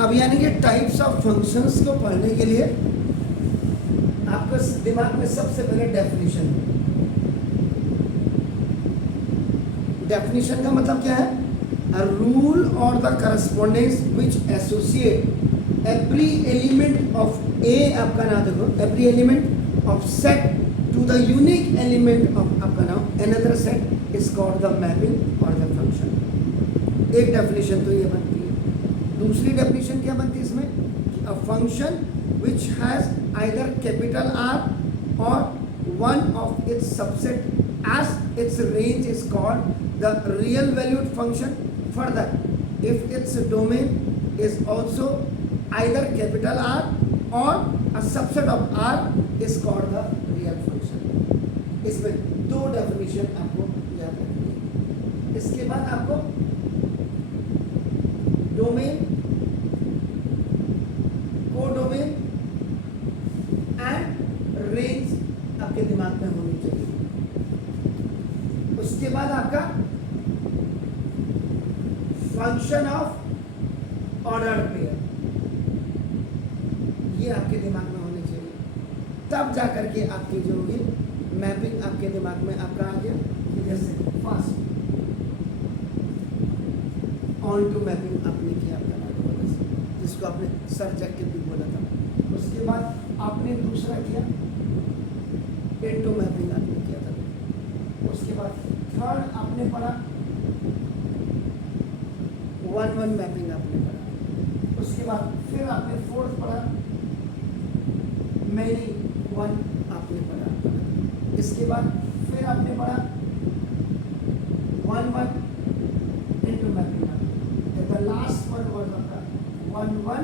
अब यानी कि टाइप्स ऑफ फंक्शंस को पढ़ने के लिए आपको दिमाग में सबसे पहले डेफिनेशन। डेफिनेशन का मतलब क्या है? A rule or the correspondence which associate every element of A, आपका नाम देखो, every element of set to the unique element of, आपका नाम, another set is called the mapping or the function. एक डेफिनेशन तो ये बनती है। दूसरी डेफिनेशन क्या बनती है इसमें? A function which has either capital R or one of its subset as its range is called the real valued function. Further, if its domain is also either capital R or a subset of R is called the real function. इसमें दो definition आपको याद रखनी है। इसके बाद आपको domain, codomain and range आपके दिमाग में होनी चाहिए। उसके बाद आपका फंक्शन ऑफ ऑर्डर्ड पेयर, ये आपके दिमाग में होने चाहिए। तब जाकर के आपकी जो होगी मैपिंग आपके दिमाग में आपका आ गया। जैसे फास्ट ऑन टू मैपिंग आपने किया आपका, जिसको आपने सर्जेक्टिव भी बोला था। उसके बाद आपने दूसरा किया इनटू मैपिंग आपने किया था। उसके बाद थर्ड आपने पढ़ा वन वन मैपिंग आपने पढ़ा। उसके बाद फिर आपने फोर्थ पढ़ा मैनी वन आपने पढ़ा। इसके बाद फिर आपने पढ़ा one one into mapping. The last one was आपका वन वन।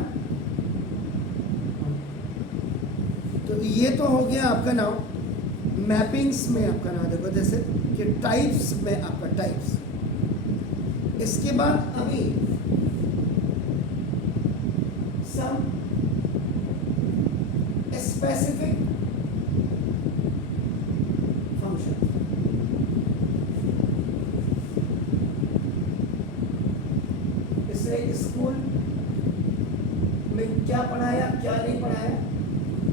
तो ये तो हो गया आपका नाम मैपिंग्स में। आपका नाम देखो जैसे कि टाइप्स में आपका टाइप्स। इसके बाद अभी सम स्पेसिफिक फंक्शन। इससे स्कूल में क्या पढ़ाया क्या नहीं पढ़ाया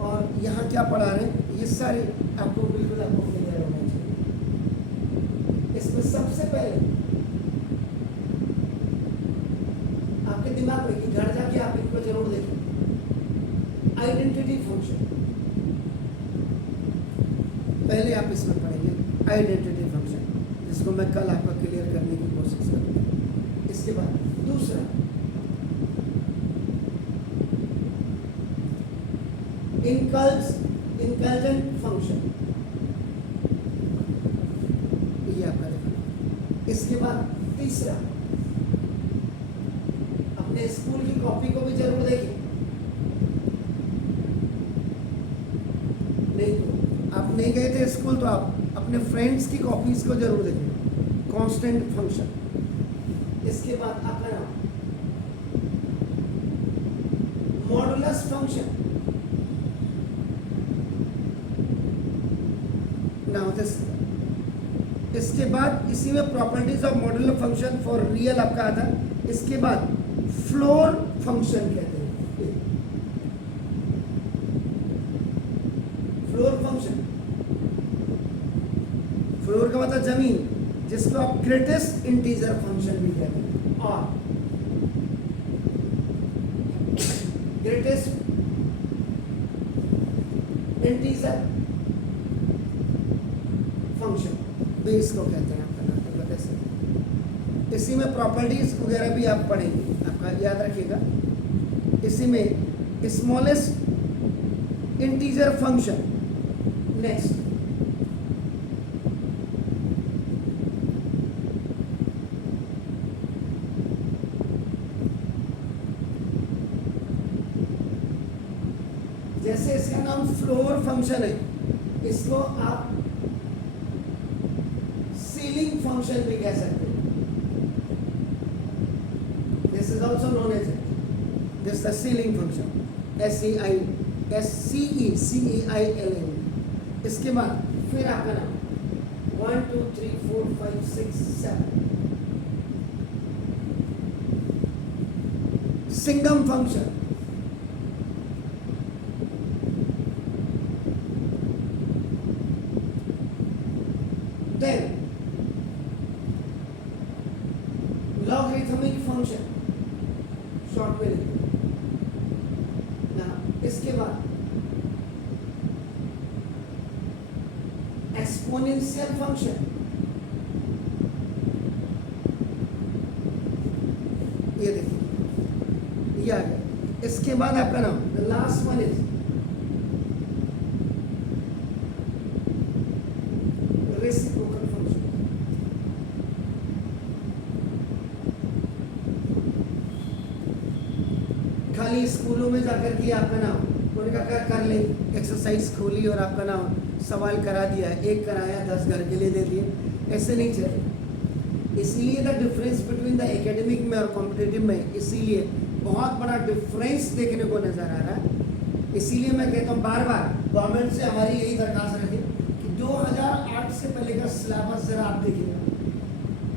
और यहाँ क्या पढ़ा रहे हैं, ये सारे आपको बिल्कुल आपको क्लियर होना चाहिए। इसमें सबसे पहले आपके दिमाग में कि घर जाके आप इनको जरूर देखें, आइडेंटिटी फंक्शन। पहले आप इसमें पढ़ेंगे आइडेंटिटी फंक्शन, जिसको मैं कल आपका क्लियर करने की कोशिश करूँगा। इसके बाद दूसरा इंकल्जेंट फंक्शन, ये आपका देखना। इसके बाद तीसरा अपने स्कूल की कॉपी को भी जरूर देखें। नहीं तो आप नहीं गए थे स्कूल तो आप अपने फ्रेंड्स की कॉपीज को जरूर देखें। Constant function. इसके बाद आपका मॉडुलस फंक्शन। इसके बाद इसी में properties of modular function for real आपका आता। इसके बाद फ्लोर फंक्शन कहते हैं। फ्लोर फंक्शन, फ्लोर का मतलब जमीन, जिसको आप ग्रेटेस्ट इंटीजर फंक्शन भी कहते हैं। और ग्रेटेस्ट इंटीजर फंक्शन भी इसको कहते हैं आपका नाम वजह से। इसी में प्रॉपर्टीज वगैरह भी आप पढ़ेंगे, आपका याद रखिएगा। इसी में स्मॉलेस्ट इंटीजर फंक्शन। नेक्स्ट जैसे इसका नाम फ्लोर फंक्शन है, इसको आप सीलिंग फंक्शन भी कह सकते हैं। This is also known as this the ceiling function. SCEILN। इसके बाद फिर आपका नाम 1 2 3 4 5 6 7 signum function, then logarithmic function, short में लिखो ना। इसके बाद एक्सपोनेंशियल फंक्शन, ये देखिए ये आ गया। इसके बाद आपका नाम, the last one is reciprocal function. खाली स्कूलों में जाकर के आपका नाम उनका कर ले, एक्सरसाइज खोली और आपका नाम सवाल करा दिया, एक कराया 10 घर के लिए दे दिए, ऐसे नहीं चले। इसीलिए the difference between the academic में और कॉम्पिटिटिव में, इसीलिए बहुत बड़ा डिफरेंस देखने को नजर आ रहा है। इसीलिए मैं कहता हूँ बार बार गवर्नमेंट से हमारी यही दरखास्त रहती है कि 2008 से पहले का सिलेबस जरा आप देखिएगा।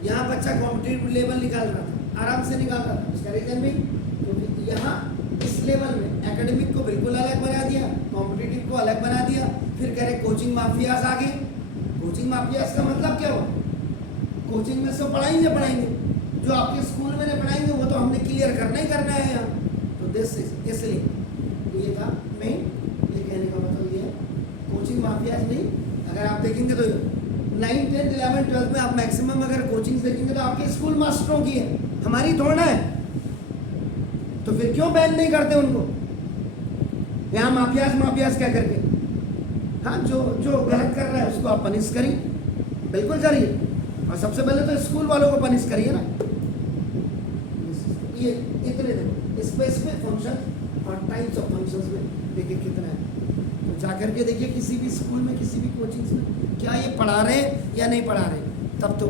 यहाँ बच्चा कॉम्पिटिटिव लेवल निकाल रहा था, आराम से निकाल रहा था, उसका रीजन भी क्योंकि यहाँ इस लेवल में एकेडमिक को बिल्कुल अलग बना दिया, कॉम्पिटिटिव को अलग बना दिया। फिर कह रहे कोचिंग माफियाज आ गए। कोचिंग माफियाज का मतलब क्या हुआ? कोचिंग में सब पढ़ाएंगे, जो आपके स्कूल में नहीं पढ़ाएंगे वो तो हमने क्लियर करना ही करना है यहाँ। तो दिस इसलिए ये था मेन, ये कहने का मतलब ये है कोचिंग माफियाज नहीं। अगर आप देखेंगे तो 9, 10, 11, 12 में आप मैक्सिमम अगर कोचिंग देखेंगे तो आपके स्कूल मास्टरों की है, हमारी थोड़ा है। तो फिर क्यों बैन नहीं करते उनको? यहाँ माफियाज क्या करके, हाँ जो गलत कर रहा है उसको आप पनिश करिए, बिल्कुल करिए। और सबसे पहले तो स्कूल वालों को पनिश करिए ना। ये इतने देखो स्पेसिफिक फंक्शन और टाइप्स ऑफ फंक्शंस में देखिए कितना है। तो जाकर के देखिए किसी भी स्कूल में, किसी भी कोचिंग में क्या ये पढ़ा रहे हैं या नहीं पढ़ा रहे, तब तो